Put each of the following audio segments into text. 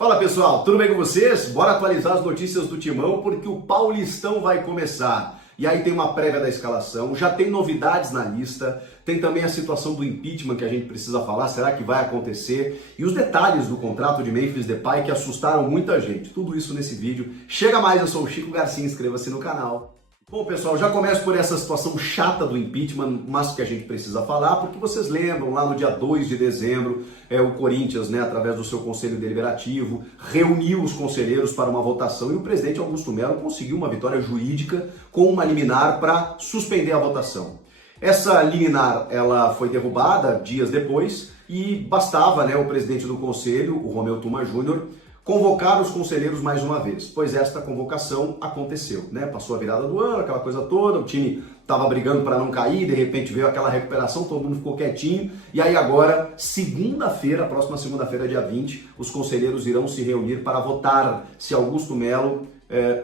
Fala pessoal, tudo bem com vocês? Bora atualizar as notícias do Timão porque o Paulistão vai começar. E aí tem uma prévia da escalação, já tem novidades na lista, tem também a situação do impeachment que a gente precisa falar, será que vai acontecer? E os detalhes do contrato de Memphis Depay que assustaram muita gente. Tudo isso nesse vídeo. Chega mais, eu sou o Chico Garcia, inscreva-se no canal. Bom, pessoal, já começo por essa situação chata do impeachment, mas que a gente precisa falar, porque vocês lembram, lá no dia 2 de dezembro, o Corinthians, através do seu Conselho Deliberativo, reuniu os conselheiros para uma votação e o presidente Augusto Melo conseguiu uma vitória jurídica com uma liminar para suspender a votação. Essa liminar, ela foi derrubada dias depois e bastava, o presidente do Conselho, o Romeu Tuma Júnior, convocar os conselheiros mais uma vez, pois esta convocação aconteceu, Passou a virada do ano, aquela coisa toda, o time estava brigando para não cair, de repente veio aquela recuperação, todo mundo ficou quietinho, e aí agora, segunda-feira, próxima segunda-feira, dia 20, os conselheiros irão se reunir para votar se Augusto Melo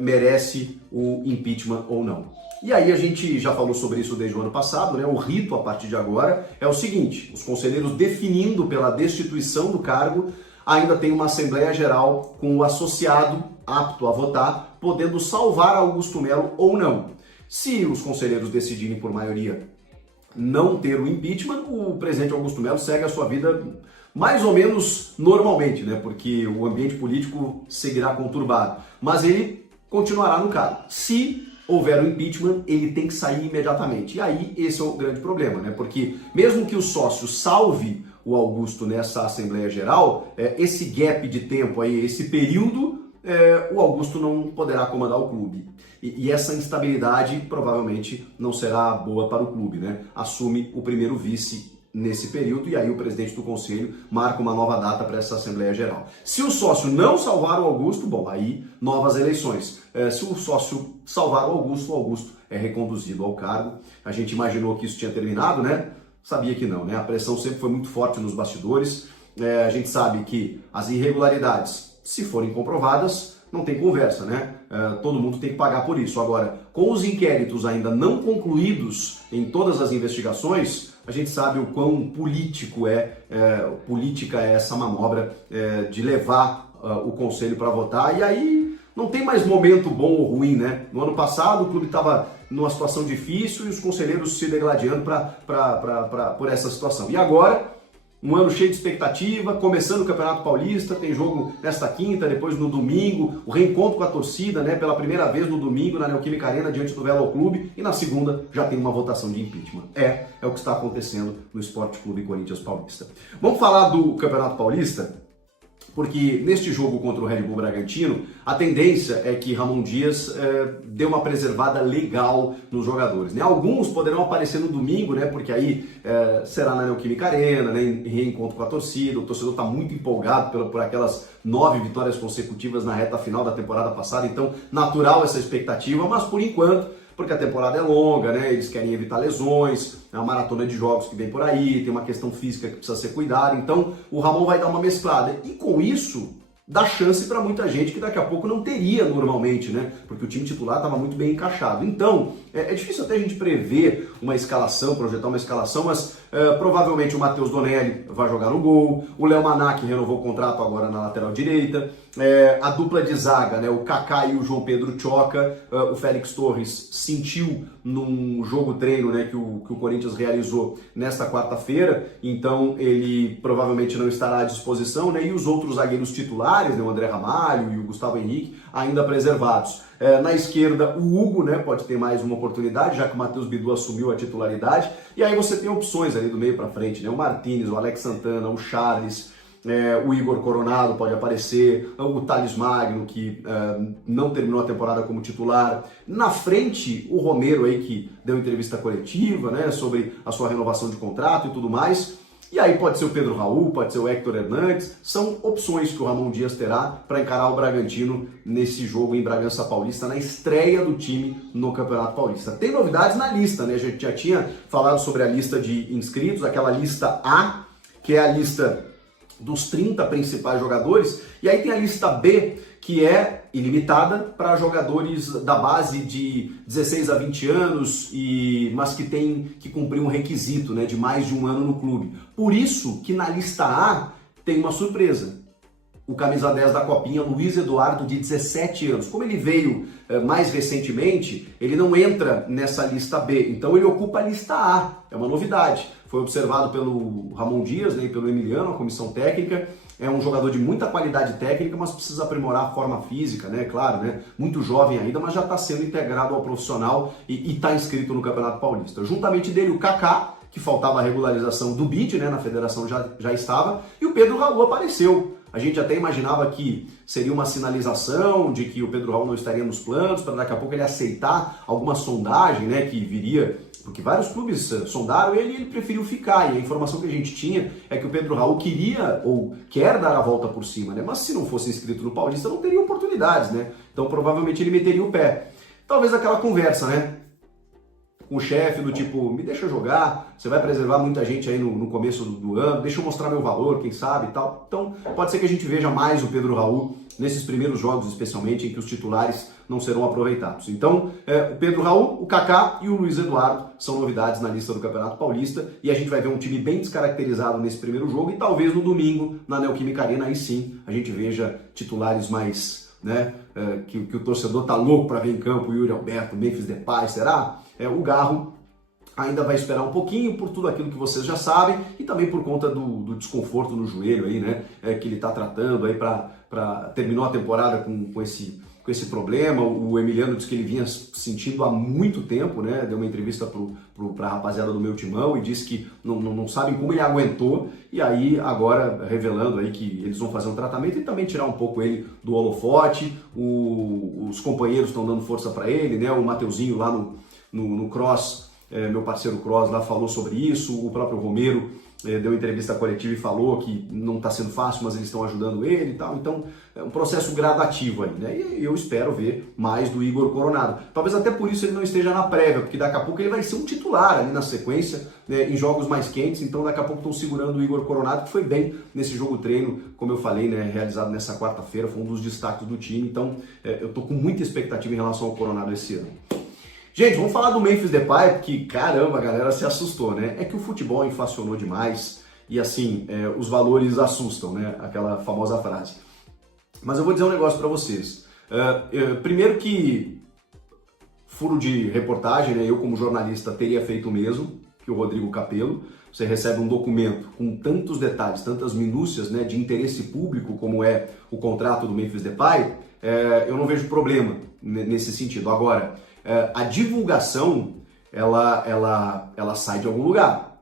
merece o impeachment ou não. E aí a gente já falou sobre isso desde o ano passado, O rito a partir de agora é o seguinte, os conselheiros definindo pela destituição do cargo, ainda tem uma Assembleia Geral com o associado apto a votar, podendo salvar Augusto Melo ou não. Se os conselheiros decidirem por maioria não ter o impeachment, o presidente Augusto Melo segue a sua vida mais ou menos normalmente, Porque o ambiente político seguirá conturbado. Mas ele continuará no cargo. Se houver o impeachment, ele tem que sair imediatamente. E aí, esse é o grande problema, Porque mesmo que o sócio salve o Augusto nessa Assembleia Geral, esse gap de tempo aí, esse período, o Augusto não poderá comandar o clube. E essa instabilidade provavelmente não será boa para o clube, Assume o primeiro vice nesse período e aí o presidente do conselho marca uma nova data para essa Assembleia Geral. Se o sócio não salvar o Augusto, bom, aí novas eleições. Se o sócio salvar o Augusto é reconduzido ao cargo. A gente imaginou que isso tinha terminado, Sabia que não, A pressão sempre foi muito forte nos bastidores. A gente sabe que as irregularidades, se forem comprovadas, não tem conversa, Todo mundo tem que pagar por isso. Agora, com os inquéritos ainda não concluídos em todas as investigações, a gente sabe o quão política é essa manobra de levar o conselho para votar. E aí não tem mais momento bom ou ruim, No ano passado o clube estava numa situação difícil e os conselheiros se degladiando por essa situação. E agora, um ano cheio de expectativa, começando o Campeonato Paulista, tem jogo nesta quinta, depois no domingo, o reencontro com a torcida, pela primeira vez no domingo na Neoquímica Arena diante do Velo Clube, e na segunda já tem uma votação de impeachment. É o que está acontecendo no Sport Clube Corinthians Paulista. Vamos falar do Campeonato Paulista? Porque neste jogo contra o Red Bull Bragantino, a tendência é que Ramon Dias dê uma preservada legal nos jogadores. Alguns poderão aparecer no domingo, porque aí será na Neoquímica Arena, em reencontro com a torcida. O torcedor está muito empolgado por aquelas 9 vitórias consecutivas na reta final da temporada passada, então natural essa expectativa, mas por enquanto, porque a temporada é longa, eles querem evitar lesões, é uma maratona de jogos que vem por aí, tem uma questão física que precisa ser cuidada, então o Ramon vai dar uma mesclada. E com isso, dá chance para muita gente que daqui a pouco não teria normalmente, Porque o time titular estava muito bem encaixado. Então, é difícil até a gente prever uma escalação, projetar uma escalação, mas provavelmente o Matheus Donelli vai jogar no gol, o Léo Manac renovou o contrato agora na lateral direita, a dupla de zaga, o Kaká e o João Pedro Choca, o Félix Torres sentiu num jogo treino que o Corinthians realizou nesta quarta-feira, então ele provavelmente não estará à disposição, e os outros zagueiros titulares, o André Ramalho e o Gustavo Henrique, ainda preservados. Na esquerda, o Hugo pode ter mais uma oportunidade, já que o Matheus Bidu assumiu a titularidade, e aí você tem opções ali do meio para frente, o Martínez, o Alex Santana, o Charles, o Igor Coronado pode aparecer, o Thales Magno, que não terminou a temporada como titular. Na frente, o Romero, aí, que deu entrevista coletiva sobre a sua renovação de contrato e tudo mais. E aí pode ser o Pedro Raul, pode ser o Héctor Hernandes, são opções que o Ramon Dias terá para encarar o Bragantino nesse jogo em Bragança Paulista, na estreia do time no Campeonato Paulista. Tem novidades na lista, A gente já tinha falado sobre a lista de inscritos, aquela lista A, que é a lista dos 30 principais jogadores, e aí tem a lista B, que é ilimitada para jogadores da base de 16 a 20 anos, mas que tem que cumprir um requisito de mais de um ano no clube. Por isso que na lista A tem uma surpresa. o camisa 10 da Copinha, Luiz Eduardo, de 17 anos. Como ele veio mais recentemente, ele não entra nessa lista B, então ele ocupa a lista A, é uma novidade. Foi observado pelo Ramon Dias, né, e pelo Emiliano, a comissão técnica. É um jogador de muita qualidade técnica, mas precisa aprimorar a forma física, né? Claro, né? Muito jovem ainda, mas já está sendo integrado ao profissional e está inscrito no Campeonato Paulista. Juntamente dele, o Kaká, que faltava a regularização do BID, né? Na federação já estava, e o Pedro Raul apareceu. A gente até imaginava que seria uma sinalização de que o Pedro Raul não estaria nos planos, para daqui a pouco ele aceitar alguma sondagem, né? Que viria, porque vários clubes sondaram ele e ele preferiu ficar. E a informação que a gente tinha é que o Pedro Raul queria ou quer dar a volta por cima, né? Mas se não fosse inscrito no Paulista, não teria oportunidades, né? Então provavelmente ele meteria o pé. Talvez aquela conversa, né? Com o chefe do tipo, me deixa jogar, você vai preservar muita gente aí no começo do ano, deixa eu mostrar meu valor, quem sabe e tal. Então pode ser que a gente veja mais o Pedro Raul nesses primeiros jogos, especialmente, em que os titulares não serão aproveitados. Então, o Pedro Raul, o Kaká e o Luiz Eduardo são novidades na lista do Campeonato Paulista e a gente vai ver um time bem descaracterizado nesse primeiro jogo e talvez no domingo, na Neoquímica Arena, aí sim a gente veja titulares mais, né, que o torcedor tá louco para ver em campo, o Yuri Alberto, Memphis Depay, será? O Garro ainda vai esperar um pouquinho por tudo aquilo que vocês já sabem e também por conta do desconforto no joelho aí, né, que ele está tratando aí terminou a temporada com esse problema. O Emiliano disse que ele vinha sentindo há muito tempo, né? Deu uma entrevista para a rapaziada do Meu Timão e disse que não sabem como ele aguentou, e aí agora revelando aí que eles vão fazer um tratamento e também tirar um pouco ele do holofote. Os companheiros estão dando força para ele, né? O Mateuzinho lá no Cross, meu parceiro Cross lá, falou sobre isso. O próprio Romero deu entrevista coletiva e falou que não está sendo fácil, mas eles estão ajudando ele e tal. Então, é um processo gradativo aí, né? E eu espero ver mais do Igor Coronado. Talvez até por isso ele não esteja na prévia, porque daqui a pouco ele vai ser um titular ali na sequência, né, em jogos mais quentes. Então, daqui a pouco estão segurando o Igor Coronado, que foi bem nesse jogo treino, como eu falei, né, realizado nessa quarta-feira, foi um dos destaques do time. Então, eu tô com muita expectativa em relação ao Coronado esse ano. Gente, vamos falar do Memphis Depay, porque caramba, a galera se assustou, né? É que o futebol inflacionou demais e assim, os valores assustam, né? Aquela famosa frase. Mas eu vou dizer um negócio para vocês. Primeiro que furo de reportagem, né? Eu como jornalista teria feito o mesmo que o Rodrigo Capello. Você recebe um documento com tantos detalhes, tantas minúcias, né, de interesse público como é o contrato do Memphis Depay, eu não vejo problema nesse sentido. Agora, a divulgação, ela sai de algum lugar.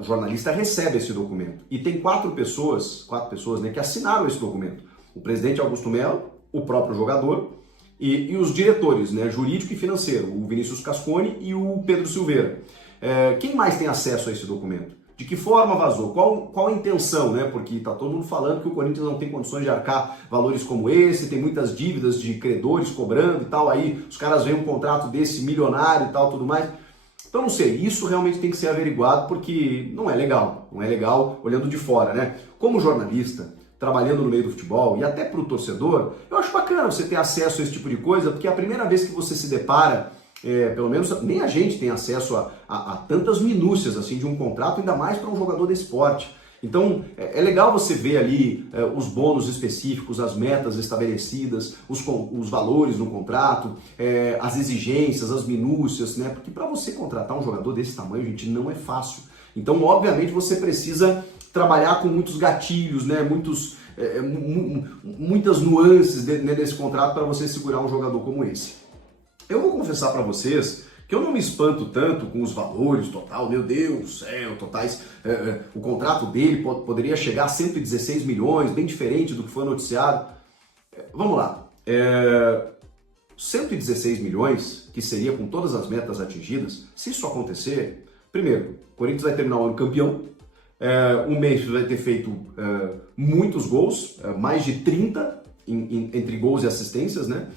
O jornalista recebe esse documento. E tem quatro pessoas, né, que assinaram esse documento. O presidente Augusto Melo, o próprio jogador e os diretores, né, jurídico e financeiro, o Vinícius Cascone e o Pedro Silveira. Quem mais tem acesso a esse documento? De que forma vazou? Qual a intenção, né? Porque tá todo mundo falando que o Corinthians não tem condições de arcar valores como esse, tem muitas dívidas de credores cobrando e tal, aí os caras veem um contrato desse milionário e tal, tudo mais. Então não sei, isso realmente tem que ser averiguado porque não é legal olhando de fora, né? Como jornalista, trabalhando no meio do futebol e até para o torcedor, eu acho bacana você ter acesso a esse tipo de coisa, porque é a primeira vez que você se depara, pelo menos nem a gente tem acesso a tantas minúcias assim de um contrato, ainda mais para um jogador de esporte. Então é legal você ver ali os bônus específicos, as metas estabelecidas, os valores no contrato, as exigências, as minúcias, né? Porque para você contratar um jogador desse tamanho, gente, não é fácil. Então, obviamente, você precisa trabalhar com muitos gatilhos, né? Muitas nuances nesse contrato para você segurar um jogador como esse. Eu vou confessar para vocês que eu não me espanto tanto com os valores total, meu Deus do céu, totais. O contrato dele poderia chegar a 116 milhões, bem diferente do que foi noticiado. Vamos lá. 116 milhões, que seria com todas as metas atingidas, se isso acontecer, primeiro, o Corinthians vai terminar o ano campeão, o Memphis vai ter feito muitos gols, mais de 30 entre gols e assistências, né?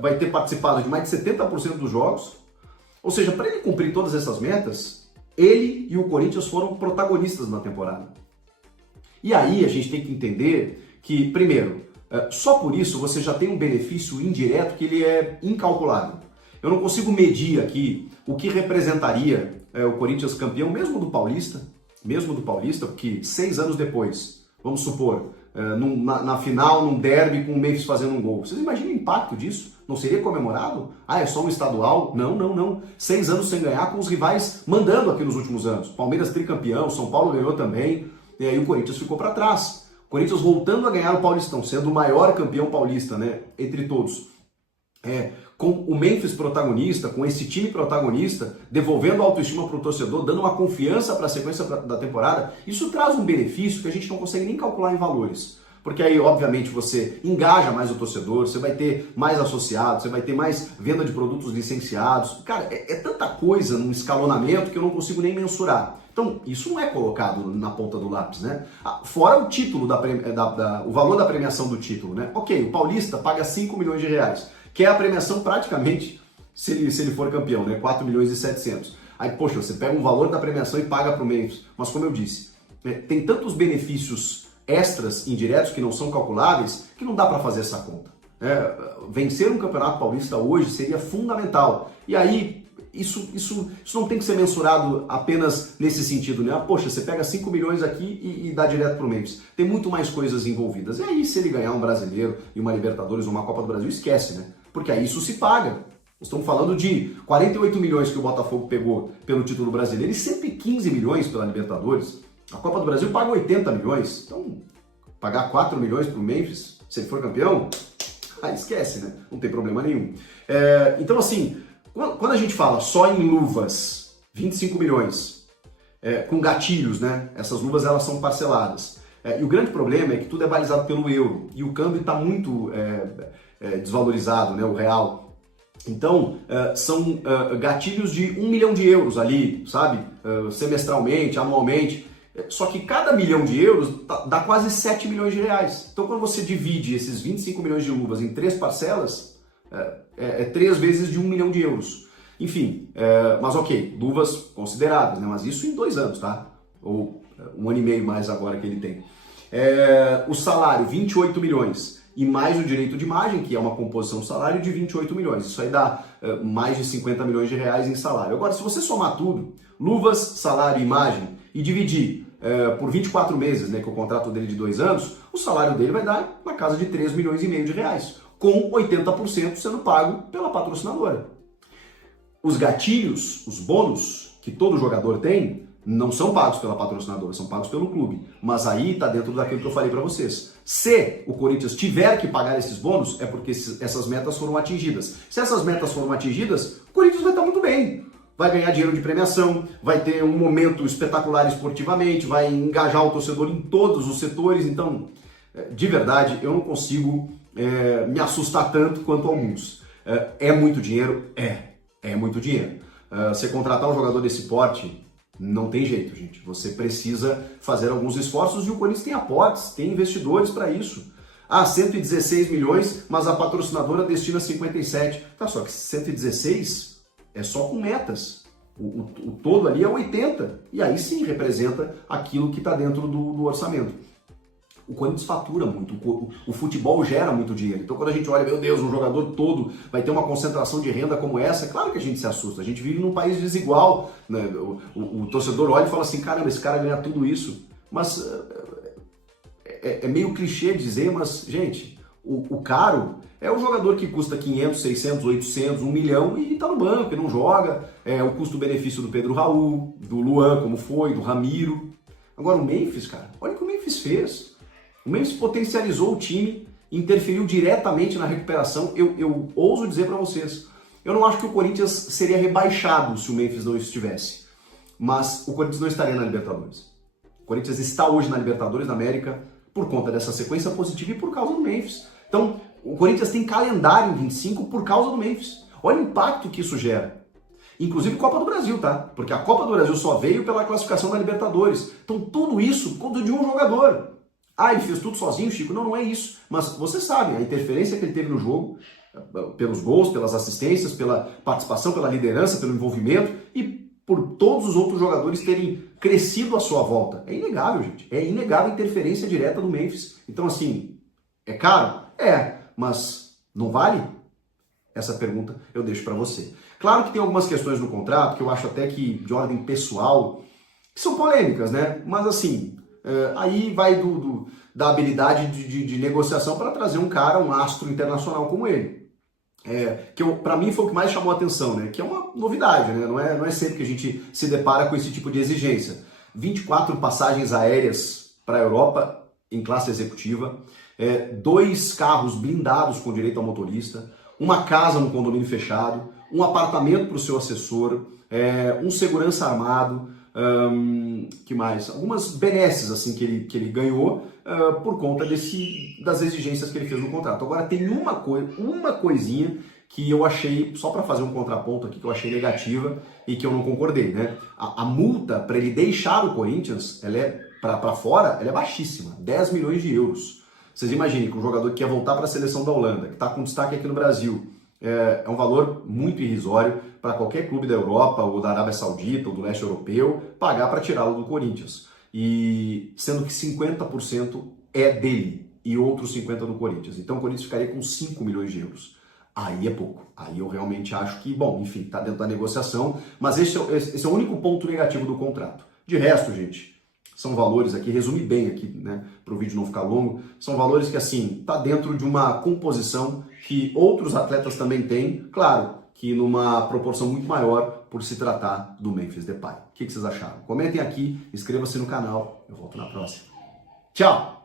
Vai ter participado de mais de 70% dos jogos. Ou seja, para ele cumprir todas essas metas, ele e o Corinthians foram protagonistas na temporada. E aí a gente tem que entender que, primeiro, só por isso você já tem um benefício indireto que ele é incalculável. Eu não consigo medir aqui o que representaria o Corinthians campeão, mesmo do Paulista, porque 6 anos depois, vamos supor, na final, num derby, com o Memphis fazendo um gol. Vocês imaginam o impacto disso? Não seria comemorado? Ah, é só um estadual? Não, não, não. 6 anos sem ganhar, com os rivais mandando aqui nos últimos anos. Palmeiras tricampeão, São Paulo ganhou também, e aí o Corinthians ficou para trás. O Corinthians voltando a ganhar o Paulistão, sendo o maior campeão paulista, né, entre todos. Com o Memphis protagonista, com esse time protagonista, devolvendo a autoestima para o torcedor, dando uma confiança para a sequência da temporada, isso traz um benefício que a gente não consegue nem calcular em valores. Porque aí, obviamente, você engaja mais o torcedor, você vai ter mais associados, você vai ter mais venda de produtos licenciados. Cara, é tanta coisa num escalonamento que eu não consigo nem mensurar. Então, isso não é colocado na ponta do lápis, né? Fora o título, o valor da premiação do título, né? Ok, o Paulista paga 5 milhões de reais, que é a premiação praticamente, se ele for campeão, né? 4 milhões e 700. Aí, poxa, você pega um valor da premiação e paga para o Memphis. Mas como eu disse, tem tantos benefícios extras indiretos que não são calculáveis que não dá para fazer essa conta. Vencer um campeonato paulista hoje seria fundamental. E aí, isso não tem que ser mensurado apenas nesse sentido, né? Poxa, você pega 5 milhões aqui e dá direto para o Memphis. Tem muito mais coisas envolvidas. E aí, se ele ganhar um brasileiro e uma Libertadores ou uma Copa do Brasil, esquece, né? Porque aí isso se paga. Nós estamos falando de 48 milhões que o Botafogo pegou pelo título brasileiro e 115 milhões pela Libertadores. A Copa do Brasil paga 80 milhões. Então, pagar 4 milhões para o Memphis, se ele for campeão, aí esquece, né? Não tem problema nenhum. Então, assim, quando a gente fala só em luvas, 25 milhões, com gatilhos, né? Essas luvas, elas são parceladas. E o grande problema é que tudo é balizado pelo euro. E o câmbio está muito desvalorizado, né? O real. Então, são gatilhos de 1 milhão de euros ali, sabe? Semestralmente, anualmente. Só que cada milhão de euros dá quase 7 milhões de reais. Então, quando você divide esses 25 milhões de luvas em 3 parcelas, 3 vezes de 1 milhão de euros. Enfim, mas ok, luvas consideradas, né? Mas isso em 2 anos, tá? Ou 1 ano e meio mais agora que ele tem. O salário, 28 milhões. E mais o direito de imagem, que é uma composição do salário de 28 milhões. Isso aí dá mais de 50 milhões de reais em salário. Agora, se você somar tudo, luvas, salário e imagem, e dividir por 24 meses, né, que é o contrato dele de 2 anos, o salário dele vai dar na casa de 3 milhões e meio de reais, com 80% sendo pago pela patrocinadora. Os gatilhos, os bônus que todo jogador tem, não são pagos pela patrocinadora, são pagos pelo clube. Mas aí está dentro daquilo que eu falei para vocês. Se o Corinthians tiver que pagar esses bônus, é porque essas metas foram atingidas. Se essas metas foram atingidas, o Corinthians vai estar muito bem. Vai ganhar dinheiro de premiação, vai ter um momento espetacular esportivamente, vai engajar o torcedor em todos os setores. Então, de verdade, eu não consigo me assustar tanto quanto alguns. É muito dinheiro? É muito dinheiro. Você contratar um jogador desse porte, não tem jeito, gente. Você precisa fazer alguns esforços e o Corinthians tem aportes, tem investidores para isso. 116 milhões, mas a patrocinadora destina 57. Tá, só que 116 é só com metas. O todo ali é 80. E aí sim representa aquilo que está dentro do orçamento. O Corinthians fatura muito, o futebol gera muito dinheiro. Então quando a gente olha, meu Deus, um jogador todo vai ter uma concentração de renda como essa, é claro que a gente se assusta. A gente vive num país desigual, né? O torcedor olha e fala assim, caramba, esse cara ganha tudo isso. Mas é meio clichê dizer, mas, gente, o caro é o jogador que custa 500, 600, 800, 1 milhão e tá no banco e não joga. É o custo-benefício do Pedro Raul, do Luan, como foi, do Ramiro. Agora o Memphis, cara, olha o que o Memphis fez. O Memphis potencializou o time, interferiu diretamente na recuperação. Eu ouso dizer para vocês, eu não acho que o Corinthians seria rebaixado se o Memphis não estivesse. Mas o Corinthians não estaria na Libertadores. O Corinthians está hoje na Libertadores da América por conta dessa sequência positiva e por causa do Memphis. Então, o Corinthians tem calendário em 25 por causa do Memphis. Olha o impacto que isso gera. Inclusive Copa do Brasil, tá? Porque a Copa do Brasil só veio pela classificação da Libertadores. Então, tudo isso por conta de um jogador. Ele fez tudo sozinho, Chico? Não, não é isso. Mas você sabe, a interferência que ele teve no jogo, pelos gols, pelas assistências, pela participação, pela liderança, pelo envolvimento e por todos os outros jogadores terem crescido à sua volta. É inegável, gente. É inegável a interferência direta do Memphis. Então, assim, é caro? Mas não vale? Essa pergunta eu deixo para você. Claro que tem algumas questões no contrato que eu acho até que de ordem pessoal, que são polêmicas, né? Mas assim, aí vai da habilidade de negociação para trazer um cara, um astro internacional como ele. Que para mim foi o que mais chamou a atenção, né? Que é uma novidade, né? Não é sempre que a gente se depara com esse tipo de exigência. 24 passagens aéreas para a Europa em classe executiva, 2 carros blindados com direito ao motorista, uma casa no condomínio fechado, um apartamento para o seu assessor, um segurança armado, que mais? Algumas benesses assim que ele ganhou por conta das exigências que ele fez no contrato. Agora tem uma coisinha que eu achei, só para fazer um contraponto aqui, que eu achei negativa e que eu não concordei, né? A multa para ele deixar o Corinthians, ela é para fora, ela é baixíssima, 10 milhões de euros. Vocês imaginem que um jogador que quer voltar para a seleção da Holanda, que está com destaque aqui no Brasil, é um valor muito irrisório para qualquer clube da Europa, ou da Arábia Saudita, ou do leste europeu, pagar para tirá-lo do Corinthians. E sendo que 50% é dele e outros 50% do Corinthians. Então o Corinthians ficaria com 5 milhões de euros. Aí é pouco. Aí eu realmente acho que, bom, enfim, está dentro da negociação, mas esse é o único ponto negativo do contrato. De resto, gente, são valores aqui, resumi bem aqui, né, para o vídeo não ficar longo, são valores que, assim, tá dentro de uma composição que outros atletas também têm, claro, que numa proporção muito maior por se tratar do Memphis Depay. O que vocês acharam? Comentem aqui, inscreva-se no canal, eu volto na próxima. Tchau!